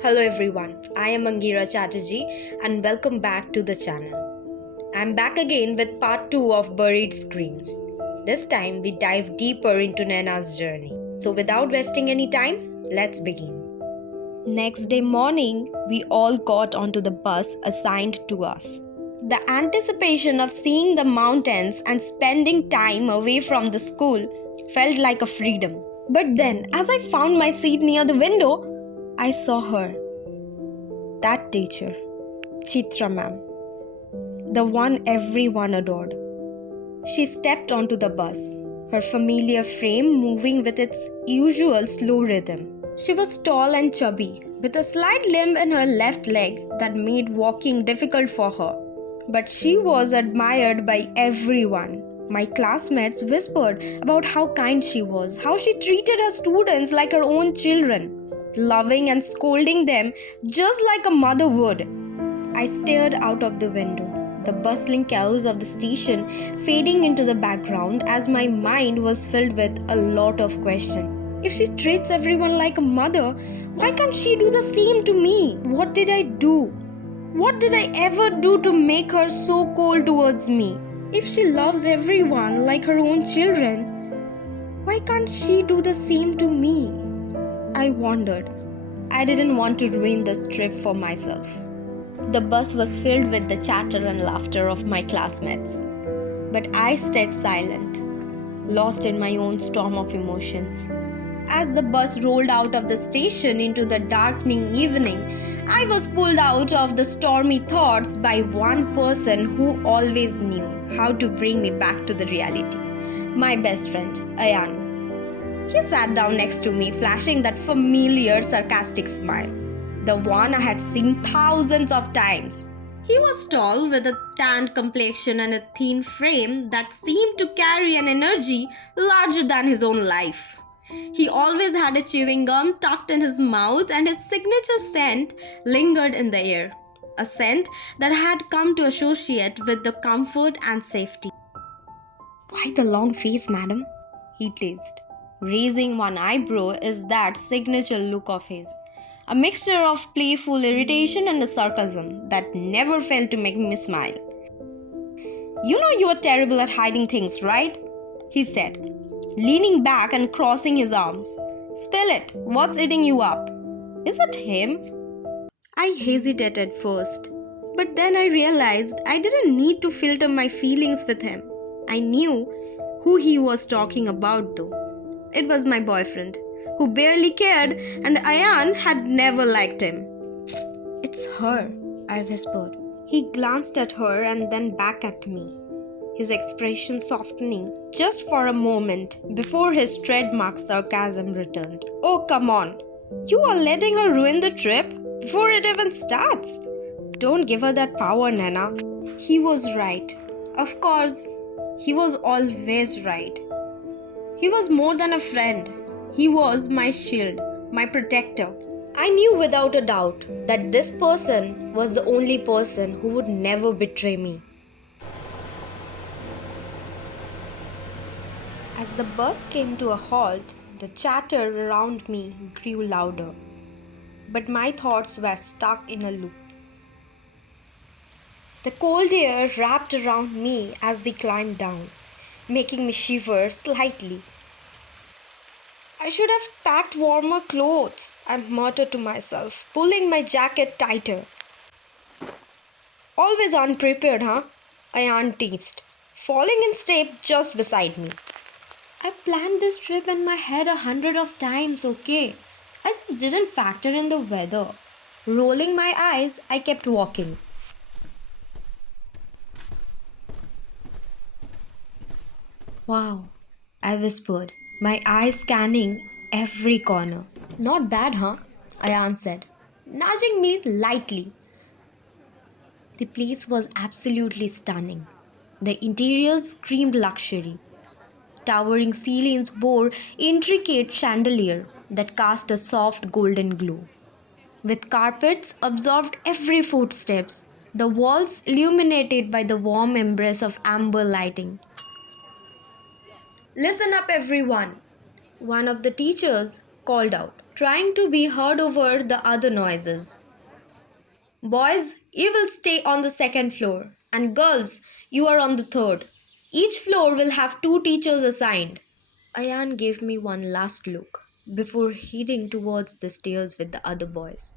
Hello everyone, I am Angira Chatterjee and welcome back to the channel. I'm back again with part 2 of Buried Screams. This time we dive deeper into Naina's journey. So without wasting any time, let's begin. Next day morning, we all got onto the bus assigned to us. The anticipation of seeing the mountains and spending time away from the school felt like a freedom. But then, as I found my seat near the window, I saw her. That teacher, Chitra ma'am, the one everyone adored. She stepped onto the bus, her familiar frame moving with its usual slow rhythm. She was tall and chubby, with a slight limp in her left leg that made walking difficult for her. But she was admired by everyone. My classmates whispered about how kind she was, how she treated her students like her own children, loving and scolding them just like a mother would. I stared out of the window, the bustling chaos of the station fading into the background as my mind was filled with a lot of questions. If she treats everyone like a mother, why can't she do the same to me? What did I do? What did I ever do to make her so cold towards me? If she loves everyone like her own children, why can't she do the same to me? I wondered. I didn't want to ruin the trip for myself. The bus was filled with the chatter and laughter of my classmates. But I stayed silent, lost in my own storm of emotions. As the bus rolled out of the station into the darkening evening, I was pulled out of the stormy thoughts by one person who always knew how to bring me back to the reality. My best friend, Ayan. He sat down next to me, flashing that familiar sarcastic smile, the one I had seen thousands of times. He was tall with a tanned complexion and a thin frame that seemed to carry an energy larger than his own life. He always had a chewing gum tucked in his mouth, and his signature scent lingered in the air, a scent that I had come to associate with the comfort and safety. Why the long face, madam? He teased. Raising one eyebrow is that signature look of his. A mixture of playful irritation and a sarcasm that never failed to make me smile. You know you are terrible at hiding things, right? He said, leaning back and crossing his arms. Spill it. What's eating you up? Is it him? I hesitated first, but then I realized I didn't need to filter my feelings with him. I knew who he was talking about though. It was my boyfriend, who barely cared, and Ayan had never liked him. It's her, I whispered. He glanced at her and then back at me, his expression softening just for a moment before his trademark sarcasm returned. Oh, come on. You are letting her ruin the trip before it even starts. Don't give her that power, Nana. He was right. Of course, he was always right. He was more than a friend. He was my shield, my protector. I knew without a doubt that this person was the only person who would never betray me. As the bus came to a halt, the chatter around me grew louder. But my thoughts were stuck in a loop. The cold air wrapped around me as we climbed down, making me shiver slightly. I should have packed warmer clothes, I muttered to myself, pulling my jacket tighter. Always unprepared, huh? Ayan teased, falling in step just beside me. I planned this trip in my head 100 of times, okay? I just didn't factor in the weather. Rolling my eyes, I kept walking. Wow, I whispered, my eyes scanning every corner. Not bad, huh? Ayan said, nudging me lightly. The place was absolutely stunning. The interiors screamed luxury. Towering ceilings bore intricate chandelier that cast a soft golden glow. With carpets absorbed every footsteps, the walls illuminated by the warm embrace of amber lighting. Listen up, everyone, one of the teachers called out. trying to be heard over the other noises. Boys, you will stay on the second floor, and girls, you are on the third. Each floor will have two teachers assigned. Ayan gave me one last look before heading towards the stairs with the other boys.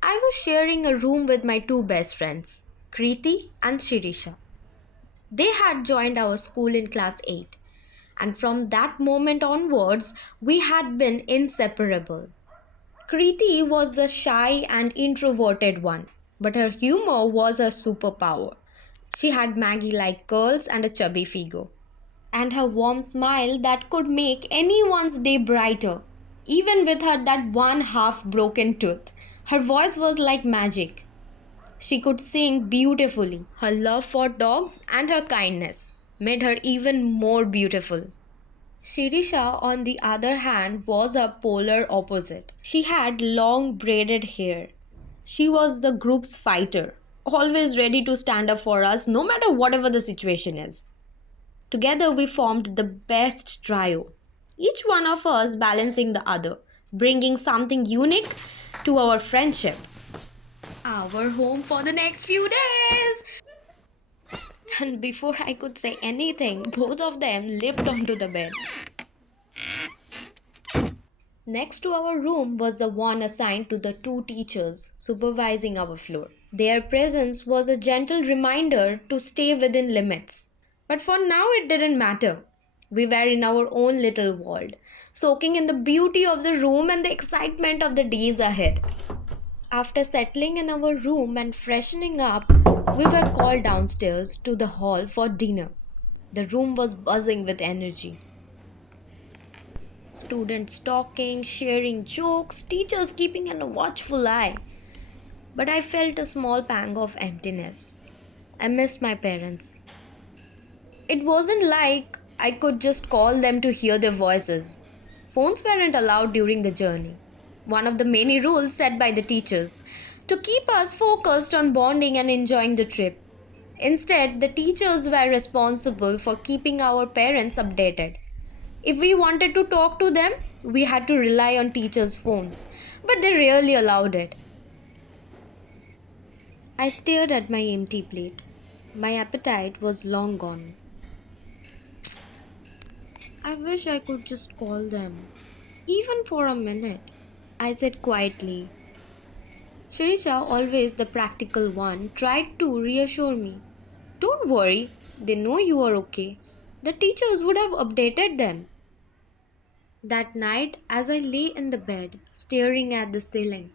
I was sharing a room with my two best friends, Kriti and Shirisha. They had joined our school in class 8, and from that moment onwards, we had been inseparable. Kriti was the shy and introverted one, but her humor was her superpower. She had Maggie like curls and a chubby figure, and her warm smile that could make anyone's day brighter, even with her that one half broken tooth. Her voice was like magic. She could sing beautifully. Her love for dogs and her kindness made her even more beautiful. Shirisha, on the other hand, was a polar opposite. She had long braided hair. She was the group's fighter, always ready to stand up for us no matter whatever the situation is. Together, we formed the best trio, each one of us balancing the other, bringing something unique to our friendship. Our home for the next few days. And before I could say anything, both of them leaped onto the bed. Next to our room was the one assigned to the two teachers supervising our floor. Their presence was a gentle reminder to stay within limits. But for now, it didn't matter. We were in our own little world, soaking in the beauty of the room and the excitement of the days ahead. After settling in our room and freshening up, we were called downstairs to the hall for dinner. The room was buzzing with energy. Students talking, sharing jokes, teachers keeping a watchful eye. But I felt a small pang of emptiness. I missed my parents. It wasn't like I could just call them to hear their voices. Phones weren't allowed during the journey. One of the many rules set by the teachers to keep us focused on bonding and enjoying the trip. Instead, the teachers were responsible for keeping our parents updated. If we wanted to talk to them, we had to rely on teachers' phones, but they rarely allowed it. I stared at my empty plate. My appetite was long gone. I wish I could just call them, even for a minute. I said quietly. Shirisha, always the practical one, tried to reassure me. Don't worry, they know you are okay. The teachers would have updated them. That night, as I lay in the bed, staring at the ceiling,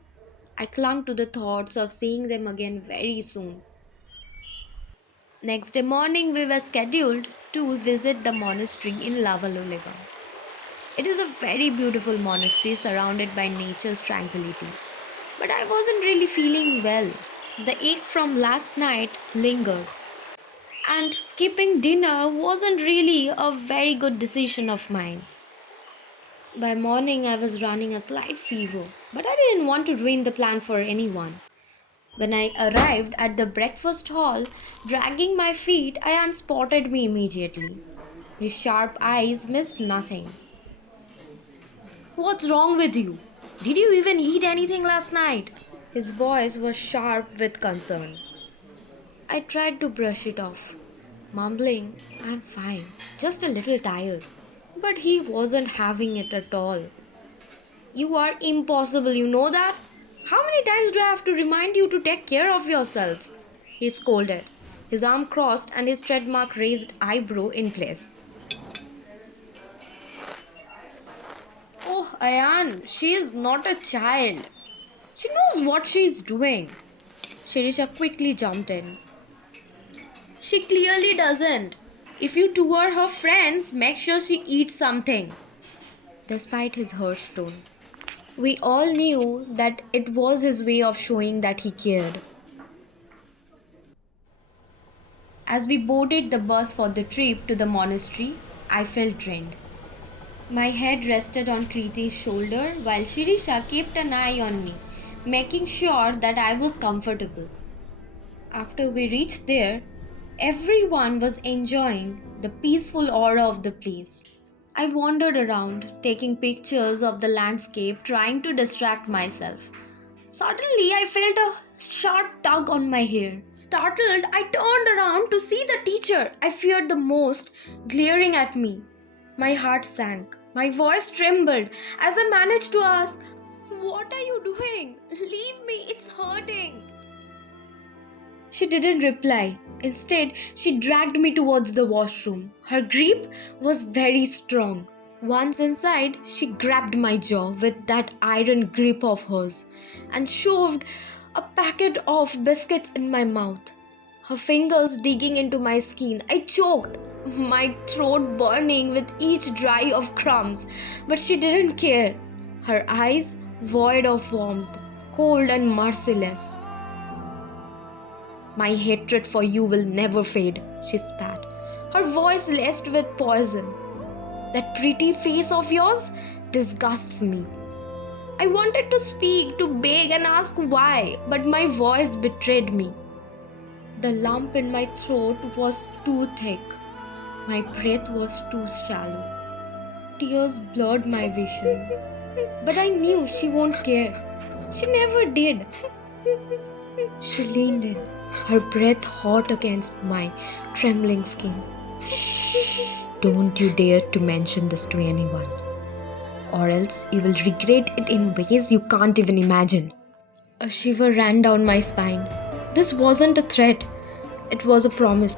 I clung to the thoughts of seeing them again very soon. Next day morning, we were scheduled to visit the monastery in Lavalolega. It is a very beautiful monastery surrounded by nature's tranquility. But I wasn't really feeling well. The ache from last night lingered. And skipping dinner wasn't really a very good decision of mine. By morning, I was running a slight fever, but I didn't want to ruin the plan for anyone. When I arrived at the breakfast hall, dragging my feet, Ayan spotted me immediately. His sharp eyes missed nothing. What's wrong with you? Did you even eat anything last night? His voice was sharp with concern. I tried to brush it off, mumbling, I'm fine, just a little tired. But he wasn't having it at all. You are impossible, you know that? How many times do I have to remind you to take care of yourselves? He scolded, his arm crossed and his trademark raised eyebrow in place. Oh, Ayan, she is not a child. She knows what she is doing. Shirisha quickly jumped in. She clearly doesn't. If you two are her friends, make sure she eats something. Despite his harsh tone, we all knew that it was his way of showing that he cared. As we boarded the bus for the trip to the monastery, I felt drained. My head rested on Kriti's shoulder while Shirisha kept an eye on me, making sure that I was comfortable. After we reached there, everyone was enjoying the peaceful aura of the place. I wandered around, taking pictures of the landscape, trying to distract myself. Suddenly, I felt a sharp tug on my hair. Startled, I turned around to see the teacher I feared the most glaring at me. My heart sank. My voice trembled as I managed to ask, "What are you doing? Leave me, it's hurting." She didn't reply. Instead, she dragged me towards the washroom. Her grip was very strong. Once inside, she grabbed my jaw with that iron grip of hers and shoved a packet of biscuits in my mouth. Her fingers digging into my skin, I choked, my throat burning with each dry of crumbs, but she didn't care. Her eyes void of warmth, cold and merciless. "My hatred for you will never fade," she spat, her voice laced with poison. "That pretty face of yours disgusts me." I wanted to speak, to beg and ask why, but my voice betrayed me. The lump in my throat was too thick. My breath was too shallow. Tears blurred my vision. But I knew she won't care. She never did. She leaned in, her breath hot against my trembling skin. "Shh! Don't you dare to mention this to anyone, or else you will regret it in ways you can't even imagine." A shiver ran down my spine. This wasn't a threat, it was a promise.